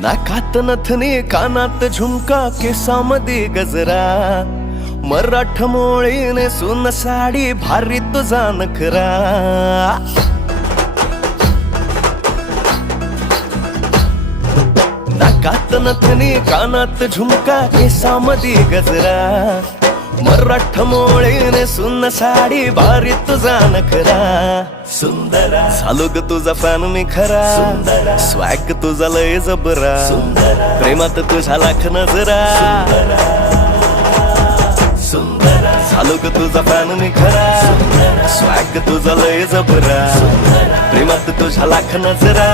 नाकात नथनी कानात झुमका केसामध्ये गजरा मराठ मोळीने सुन साडी भारी तुझा नखरा नाकात नथनी कानात झुमका केसामध्ये गजरा मराठ मोळीने सुन साडी भारी तुझा नखरा सुंदरा झालो ग तुझा फॅन मी खरा सुंदरा स्वॅग तुझा लय जबरा सुंदरा प्रेमात तुझा लाख नजरा सुंदरा झालो ग तुझा फॅन मी खरा स्वॅग तुझा लय जबरा प्रेमात तुझा लाख नजरा